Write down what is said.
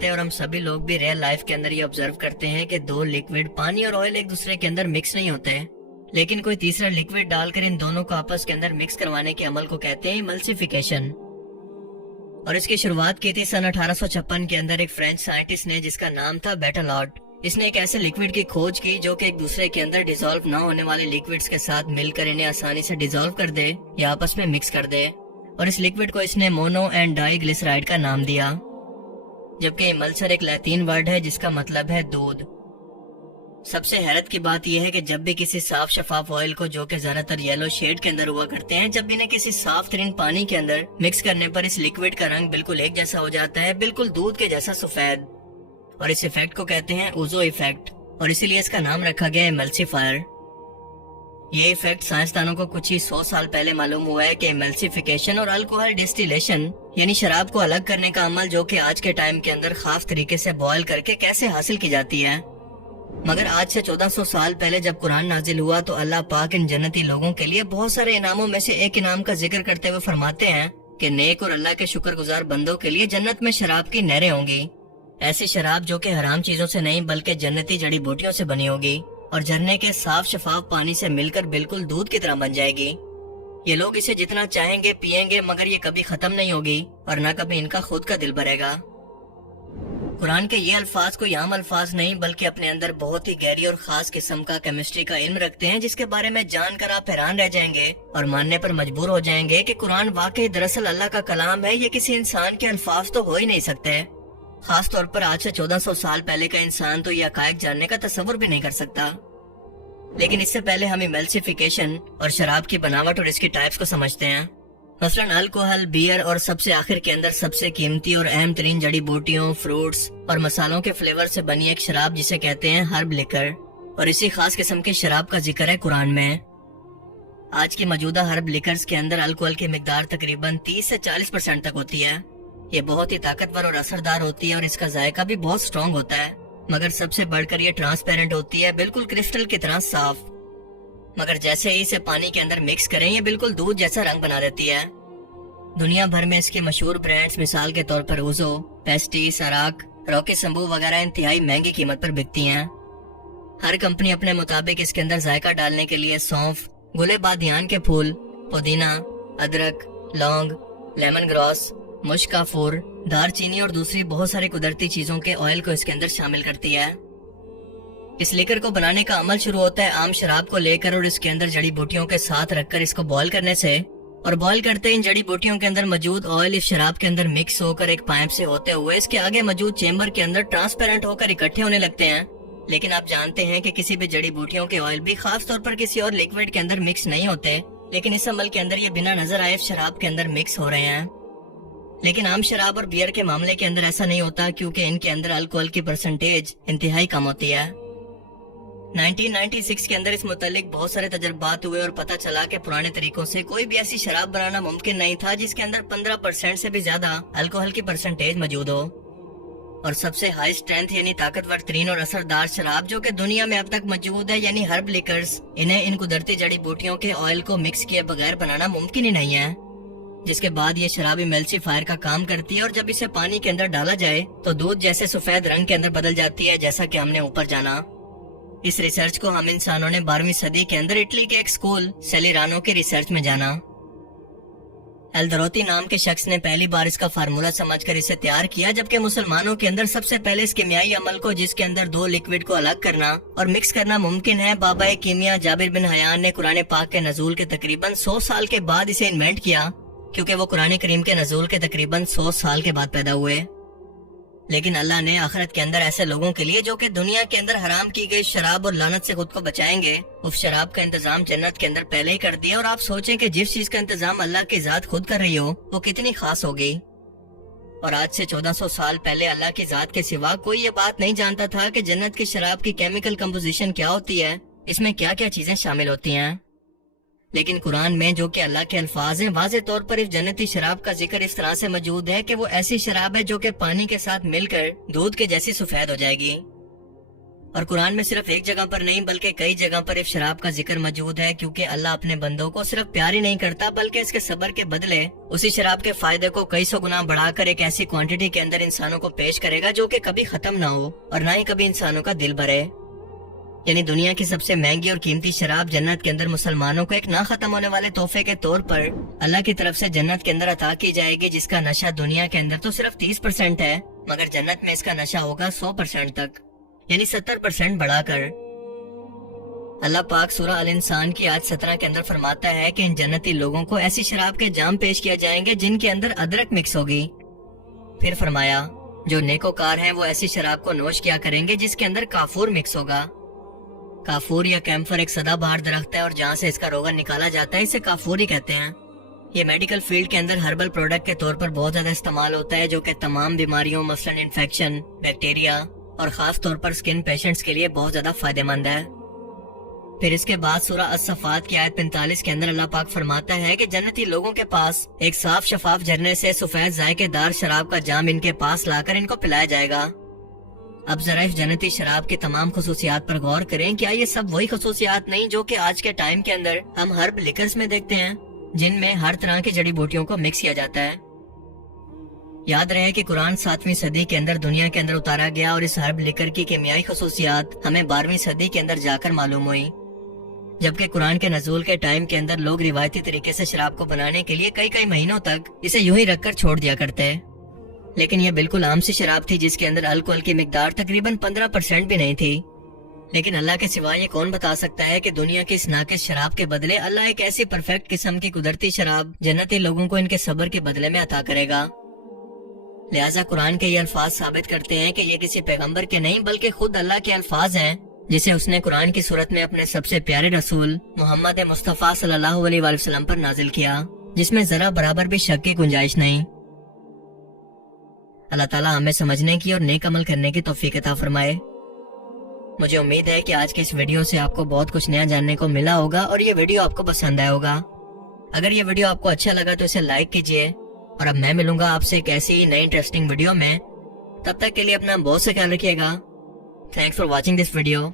बात है और हम सभी लोग भी रियल लाइफ के अंदर ये ऑब्जर्व करते हैं कि दो लिक्विड पानी और ऑयल एक दूसरे के अंदर मिक्स नहीं होते, लेकिन कोई तीसरा लिक्विड डालकर इन दोनों को आपस के अंदर मिक्स करवाने के अमल को कहते हैं इमल्सिफिकेशन। और इसकी शुरुआत की थी सन 1856 के अंदर एक फ्रेंच साइंटिस्ट ने जिसका नाम था बेटलॉट। इसने एक ऐसे लिक्विड की खोज की जो कि एक दूसरे के अंदर डिसॉल्व ना होने वाले लिक्विड्स के साथ मिलकर इन्हें आसानी से डिसॉल्व कर दे या आपस में मिक्स कर दे, और इस लिक्विड को इसने मोनो एंड डाइग्लिसराइड का नाम दिया, जबकि इमल्सर एक लैटिन वर्ड है जिसका मतलब है दूध। सबसे हैरत की बात यह है कि जब भी किसी साफ शफाफ ऑयल को, जो कि ज्यादातर येलो शेड के अंदर हुआ करते हैं, जब इन्हें किसी साफ तरीन पानी के अंदर मिक्स करने पर इस लिक्विड का रंग बिल्कुल एक जैसा हो जाता है, बिल्कुल दूध के जैसा सफेद। और इस इफेक्ट को कहते हैं ओजो इफेक्ट, और इसीलिए इसका नाम रखा गया इमल्सिफायर। ये इफेक्ट साइंसदानों को कुछ ही 100 साल पहले मालूम हुआ है कि इमल्सिफिकेशन और अल्कोहल डिस्टिलेशन यानी शराब को अलग करने का अमल, जो कि आज के टाइम के अंदर खास तरीके से बॉयल करके कैसे हासिल की जाती है। मगर आज से 1400 साल पहले जब कुरान नाजिल हुआ तो अल्लाह पाक इन जन्नती लोगों के लिए बहुत सारे इनामों में से एक इनाम का जिक्र करते हुए फरमाते हैं कि नेक और अल्लाह के शुक्रगुजार बंदों के लिए जन्नत में शराब की नहरें होंगी। ऐसी शराब जो कि हराम चीजों से नहीं बल्कि जन्नती जड़ी बूटियों से बनी होगी और झरने के साफ शफाफ पानी से मिलकर बिल्कुल दूध की तरह बन जाएगी। ये लोग इसे जितना चाहेंगे पिएंगे, मगर ये कभी खत्म नहीं होगी और न कभी इनका खुद का दिल भरेगा। कुरान के ये अल्फाज कोई आम अल्फाज नहीं बल्कि अपने अंदर बहुत ही गहरी और खास किस्म का केमिस्ट्री का इल्म रखते हैं, जिसके बारे में जानकर आप हैरान रह जाएंगे और मानने पर मजबूर हो जाएंगे कि कुरान वाकई दरअसल अल्लाह का कलाम है। ये किसी इंसान के अल्फाज तो हो ही नहीं सकते। खास तौर पर आज से 1400 साल पहले का इंसान तो ये हकायक जानने का तस्वुर भी नहीं कर सकता। लेकिन इससे पहले हम इमल्सिफिकेशन और शराब की बनावट और इसकी टाइप्स को समझते हैं। मसलन अल्कोहल, बियर और सबसे आखिर के अंदर सबसे कीमती और अहम तरीन जड़ी बूटियों, फ्रूट्स और मसालों के फ्लेवर से बनी एक शराब जिसे कहते हैं हर्ब लिकर, और इसी खास किस्म की शराब का जिक्र है कुरान में। आज की मौजूदा हर्ब लिकर्स के अंदर अल्कोहल की मिकदार तकरीबन 30 से 40% तक होती है। ये बहुत ही ताकतवर और असरदार होती है और इसका जायका भी बहुत स्ट्रॉन्ग होता है, मगर सबसे बढ़कर ये ट्रांसपेरेंट होती है, बिल्कुल क्रिस्टल की तरह साफ। मगर जैसे ही इसे पानी के अंदर मिक्स करें ये बिल्कुल दूध जैसा रंग बना देती है। दुनिया भर में इसके मशहूर ब्रांड्स मिसाल के तौर पर ओजो, पेस्टी, सराक, रॉकी संबू वगैरह इंतहाई महंगी कीमत पर बिकती हैं। हर कंपनी अपने मुताबिक इसके अंदर जायका डालने के लिए सौंफ, गुले बादियान के फूल, पुदीना, अदरक, लौंग, लेमन ग्रास, मुश्काफूर, दारचीनी और दूसरी बहुत सारी कुदरती चीजों के ऑयल को इसके अंदर शामिल करती है। इस लिकर को बनाने का अमल शुरू होता है आम शराब को लेकर और इसके अंदर जड़ी बूटियों के साथ रखकर इसको बॉयल करने से, और बॉयल करते इन जड़ी बूटियों के अंदर मौजूद ऑयल इस शराब के अंदर मिक्स होकर एक पाइप से होते हुए इसके आगे मौजूद चेम्बर के अंदर ट्रांसपेरेंट होकर इकट्ठे होने लगते हैं। लेकिन आप जानते हैं कि किसी भी जड़ी बूटियों के ऑयल भी खास तौर पर किसी और लिक्विड के अंदर मिक्स नहीं होते, लेकिन इस अमल के अंदर ये बिना नजर आए शराब के अंदर मिक्स हो रहे हैं। लेकिन आम शराब और बियर के मामले के अंदर ऐसा नहीं होता, क्योंकि इनके अंदर अल्कोहल की परसेंटेज इंतहाई कम होती है। 1996 के अंदर इस मुतालिक बहुत सारे तजर्बात हुए और पता चला कि पुराने तरीकों से कोई भी ऐसी शराब बनाना मुमकिन नहीं था जिसके अंदर 15% से भी ज्यादा अल्कोहल की परसेंटेज मौजूद हो। और सबसे हाई स्ट्रेंथ यानी ताकतवर तरीन और असरदार शराब जो कि दुनिया में अब तक मौजूद है यानी हर्ब लिकर्स, इन्हें इन कुदरती जड़ी बूटियों के ऑयल को मिक्स किए बगैर बनाना मुमकिन ही नहीं है। जिसके बाद ये शराब इमल्सिफायर का काम करती है और जब इसे पानी के अंदर डाला जाए तो दूध जैसे सफेद रंग के अंदर बदल जाती है, जैसा कि हमने ऊपर जाना। इस रिसर्च को हम इंसानों ने 12वीं सदी के अंदर इटली के एक स्कूल सेलिरानो के रिसर्च में जाना। एल्दरोती नाम के शख्स ने पहली बार इसका फार्मूला समझकर इसे तैयार किया, जबकि मुसलमानों के अंदर सबसे पहले इस कीमियाई अमल को, जिसके अंदर दो लिक्विड को अलग करना और मिक्स करना मुमकिन है, बाबा कीमिया जाबिर बिन हयान ने कुरान पाक के नजूल के तकरीबन 100 साल के बाद इसे इन्वेंट किया, क्योंकि वो कुरान करीम के नजूल के तकरीबन 100 साल के बाद पैदा हुए। लेकिन अल्लाह ने आखिरत के अंदर ऐसे लोगों के लिए जो कि दुनिया के अंदर हराम की गई शराब और लानत से खुद को बचाएंगे, उस शराब का इंतजाम जन्नत के अंदर पहले ही कर दिया। और आप सोचें कि जिस चीज का इंतजाम अल्लाह की जात खुद कर रही हो वो कितनी खास होगी। और आज से 1400 साल पहले अल्लाह की जात के सिवा कोई ये बात नहीं जानता था कि जन्नत की शराब की केमिकल कंपोजिशन क्या होती है, इसमें क्या क्या चीजें शामिल होती हैं। लेकिन कुरान में जो कि अल्लाह के अल्फाज हैं, वाज़े तौर पर इस जन्नती शराब का जिक्र इस तरह से मौजूद है कि वो ऐसी शराब है जो कि पानी के साथ मिलकर दूध के जैसी सफेद हो जाएगी। اور قرآن میں صرف ایک جگہ پر نہیں بلکہ کئی جگہ پر اس شراب کا ذکر موجود ہے، کیونکہ اللہ اپنے بندوں کو صرف پیار ہی نہیں کرتا بلکہ اس کے صبر کے بدلے اسی شراب کے فائدے کو کئی سو گنا بڑھا کر ایک ایسی کوانٹٹی کے اندر انسانوں کو پیش کرے گا جو کہ کبھی ختم نہ ہو اور نہ ہی کبھی انسانوں کا دل بھرے۔ یعنی دنیا کی سب سے مہنگی اور قیمتی شراب جنت کے اندر مسلمانوں کو ایک نہ ختم ہونے والے تحفے کے طور پر اللہ کی طرف سے جنت کے اندر عطا کی جائے گی، جس کا نشہ دنیا کے اندر تو صرف 30% ہے، مگر جنت میں اس کا نشہ ہوگا 100% تک، یعنی 70% بڑھا کر۔ اللہ پاک سورہ الانسان کی آیت 17 کے اندر فرماتا ہے کہ ان جنتی لوگوں کو ایسی شراب کے جام پیش کیا جائیں گے جن کے اندر ادرک مکس ہوگی۔ پھر فرمایا جو نیکوکار ہیں وہ ایسی شراب کو نوش کیا کریں گے جس کے اندر کافور مکس ہوگا۔ کافور یا کیمفر ایک سدا بہار درخت ہے اور جہاں سے اس کا روغن نکالا جاتا ہے اسے کافور ہی کہتے ہیں۔ یہ میڈیکل فیلڈ کے اندر ہربل پروڈکٹ کے طور پر بہت زیادہ استعمال ہوتا ہے، جو کہ تمام بیماریوں مثلاً انفیکشن، بیکٹیریا اور خاص طور پر سکن پیشنٹس کے لیے بہت زیادہ فائدہ مند ہے۔ پھر اس کے بعد سورہ الصفات کی آیت 45 کے اندر اللہ پاک فرماتا ہے کہ جنتی لوگوں کے پاس ایک صاف شفاف جھرنے سے سفید ذائقے دار شراب کا جام ان کے پاس لا کر ان کو پلایا جائے گا۔ اب ذرا اس جنتی شراب کی تمام خصوصیات پر غور کریں، کیا یہ سب وہی خصوصیات نہیں جو کہ آج کے ٹائم کے اندر ہم ہرب لیکرز میں دیکھتے ہیں، جن میں ہر طرح کی جڑی بوٹیوں کو مکس کیا جاتا ہے؟ یاد رہے کہ قرآن 7ویں صدی کے اندر دنیا کے اندر اتارا گیا اور اس ہرب لیکر کی کیمیائی خصوصیات ہمیں 12ویں صدی کے اندر جا کر معلوم ہوئی، جبکہ قرآن کے نزول کے ٹائم کے اندر لوگ روایتی طریقے سے شراب کو بنانے کے لیے کئی مہینوں تک اسے یوں ہی رکھ کر چھوڑ دیا کرتے، لیکن یہ بالکل عام سی شراب تھی جس کے اندر الکوہل کی مقدار تقریباً 15% بھی نہیں تھی۔ لیکن اللہ کے سوا یہ کون بتا سکتا ہے کہ دنیا کی اس ناقص شراب کے بدلے اللہ ایک ایسی پرفیکٹ قسم کی قدرتی شراب جنتی لوگوں کو ان کے صبر کے بدلے میں عطا کرے گا۔ لہٰذا قرآن کے یہ الفاظ ثابت کرتے ہیں کہ یہ کسی پیغمبر کے نہیں بلکہ خود اللہ کے الفاظ ہیں، جسے اس نے قرآن کی صورت میں اپنے سب سے پیارے رسول محمد مصطفیٰ صلی اللہ علیہ وآلہ وسلم پر نازل کیا، جس میں ذرا برابر بھی شک کی گنجائش نہیں۔ اللہ تعالیٰ ہمیں سمجھنے کی اور نیک عمل کرنے کی توفیق عطا فرمائے۔ مجھے امید ہے کہ آج کے اس ویڈیو سے آپ کو بہت کچھ نیا جاننے کو ملا ہوگا اور یہ ویڈیو آپ کو پسند آیا ہوگا۔ اگر یہ ویڈیو آپ کو اچھا لگا تو اسے لائک کیجئے، اور اب میں ملوں گا آپ سے ایک ایسی ہی نئی انٹرسٹنگ ویڈیو میں۔ تب تک کے لیے اپنا بہت سے خیال رکھیے گا۔ Thanks for watching this video.